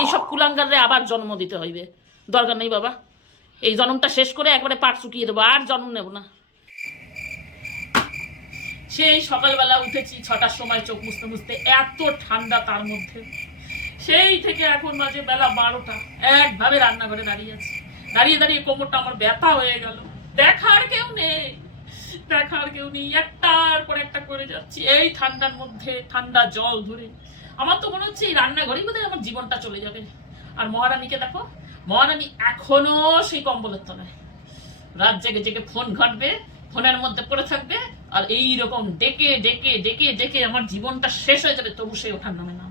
এইসব কুলাঙ্গারে আবার জন্ম দিতে হইবে। দরকার নেই বাবা। এই জন্মটা শেষ করে একবারে পাট চুকিয়ে দেবো, আর জন্ম নেব না। সেই সকালবেলা উঠেছি, ছটার সময় চোখ মুছতে মুছতে এত ঠান্ডা তার মধ্যে। সেই থেকে এখন বাজে বেলা বারোটা। একভাবে রান্নাঘরে দাঁড়িয়ে আছে। দাঁড়িয়ে দাঁড়িয়ে কোমরটা আমার ব্যথা হয়ে গেল। দেখার কেউ নেই। দেখার কেউ নেই। একটার পর একটা করে যাচ্ছি। এই ঠান্ডার মধ্যে ঠান্ডা জল ধরে আমার তো মনে হচ্ছে এই রান্নাঘরেই বোধহয় আমার জীবনটা চলে যাবে। আর মহারানীকে দেখো, মহারানী এখনও সেই কম্বলের তলায়। রাত জেগে জেগে ফোন ঘাটবে, ফোনের মধ্যে পড়ে থাকবে, আর এই রকম ডেকে ডেকে ডেকে ডেকে আমার জীবনটা শেষ হয়ে যাবে, তবু সে ওঠার নামে নাম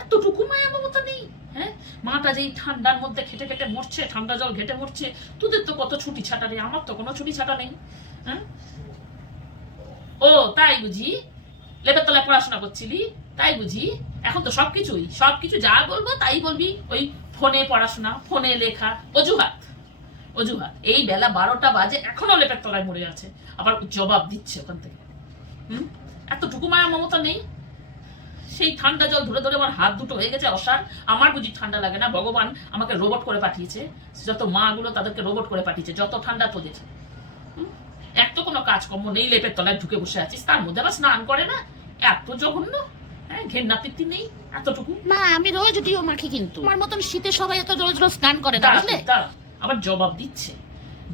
এতটুকু মায়া মমতা নেই হ্যাঁ? মাটা যেই ঠান্ডার মধ্যে খেটে খেটে মরছে, ঠান্ডা জল ঘেটে মরছে, তোদের তো কত ছুটি ছাটা নেই আমার তো কোনো ছুটি ছাটা নেই হ্যাঁ? ও, তাই বুঝি? লেবের তলায় পড়াশোনা করছিলি? তাই বুঝি? এখন তো সবকিছুই। সবকিছু যা বলব তাই বলবি। ওই ফোনে পড়াশোনা, ফোনে লেখা, অজুহাত। অজুহাত। এই বেলা বারোটা বাজে, এখনও লেপের তলায় মরে আছে। আবার জবাব দিচ্ছে ওখান থেকে। হুম? এতটুকু মায়া মমতা নেই? সেই ঠান্ডা জল ধরে ধরে আমার হাত দুটো হয়ে গেছে, অসার। আমার বুঝি ঠান্ডা লাগে না। ভগবান আমাকে রোবট করে পাঠিয়েছে। যত মাগুলো তাদেরকে রোবট করে পাঠিয়েছে। যত ঠান্ডা তোদের? এক তো কোনো কাজকর্ম নেই, লেপের তলায় ঢুকে বসে আছিস। তার মধ্যে আবার স্নান করে না? এত জঘন্য। ঘেন্না তৃপ্তি নেই এতটুকু। মা আমি রোজ ডিও মাখি কিন্তু। আমার মতন শীতে সবাই এত রোজ রোজ স্নান করে না বুঝলে আবার জবাব দিচ্ছে।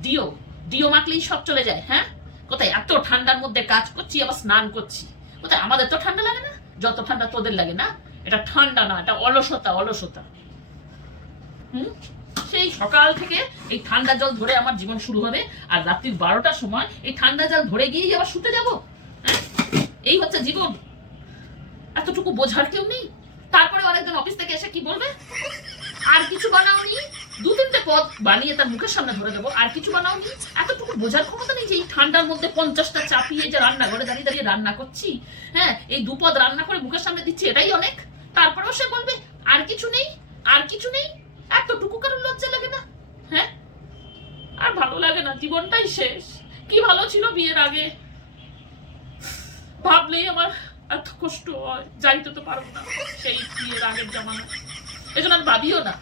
ডিও ডিও মাখলেই সব চলে যায় হ্যাঁ? কোথায় এত ঠান্ডার মধ্যে কাজ করছি আবার স্নান করছি। কোথায় আমাদের তো ঠান্ডা লাগে না? যত ঠান্ডা তোদের লাগে না? এটা ঠান্ডা না এটা অলসতা অলসতা। হুম? সেই সকাল থেকে এই ঠান্ডা জল ধরে আমার জীবন শুরু হবে আর রাত্রির বারোটার সময় এই ঠান্ডা জল ধরে গিয়েই আবার শুতে যাব হ্যাঁ? এই হচ্ছে জীবন। এতটুকু বোঝার কেউ নেই? তারপরে আরেকজন অফিস থেকে এসে কি বলবে? আর কিছু বানাওনি? দু তিনটে পদ বানিয়ে তার মুখের সামনে ধরে দেবো। আর কিছু বানাওনি? এতটুকু বোঝার ক্ষমতা নেই যে এই ঠান্ডার মধ্যে পঞ্চাশটা চাপিয়ে যে রান্নাঘরে দাঁড়িয়ে দাঁড়িয়ে রান্না করছি হ্যাঁ এই দু পদ রান্না করে মুখের সামনে দিচ্ছি, এটাই অনেক। তারপরেও সে বলবে, আর কিছু নেই? আর কিছু নেই? এতটুকু কারণ লজ্জা লাগে না? হ্যাঁ? আর ভালো লাগে না, জীবনটাই শেষ। কি ভালো ছিল বিয়ের আগে? ভাবলেই আমার এত কষ্ট হয়, যাইতে তো পারব না। সেই বিয়ের আগের জামানা। এই জন্য আমি ভাবিও না।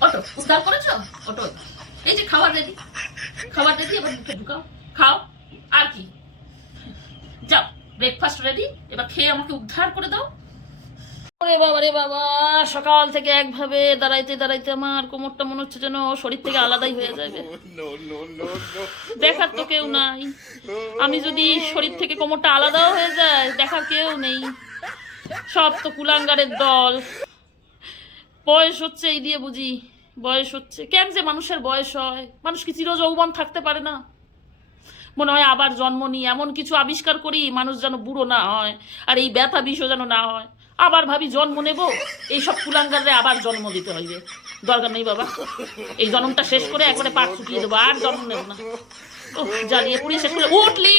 অটো, উদ্ধার করেছ? অটো। এই যে খাবার রেডি খাবার রেডি এবার মুখে ঢুকাও। খাও। আর কি? যাও ব্রেকফাস্ট রেডি এবার খেয়ে আমাকে উদ্ধার করে দাও। ওরে বাবা রে বাবা সকাল থেকে একভাবে দাঁড়াইতে দাঁড়াইতে আমার কোমরটা মনে হচ্ছে যেন শরীর থেকে আলাদাই হয়ে যাবে। দেখার তো কেউ নাই। আমি যদি শরীর থেকে কোমরটা আলাদাও হয়ে যায় দেখার কেউ নেই। সব তো কুলাঙ্গারের দল। বয়স হচ্ছে এই দিয়ে বুঝি বয়স হচ্ছে। কেন যে মানুষের বয়স হয়? মানুষ কি চির যৌবন থাকতে পারে না? মনে হয় আবার জন্ম নিই এমন কিছু আবিষ্কার করি মানুষ যেন বুড়ো না হয় আর এই ব্যথা বিষও যেন না হয়। আবার ভাবি জন্ম নেব? এইসব কুলাঙ্গারে আবার জন্ম দিতে হইবে। দরকার নেই বাবা। এই জন্মটা শেষ করে একবারে পাট শুকিয়ে দেবো, আর জন্ম নেব না। ও জ্বালিয়ে পুড়িয়ে শেষ করে উঠলি!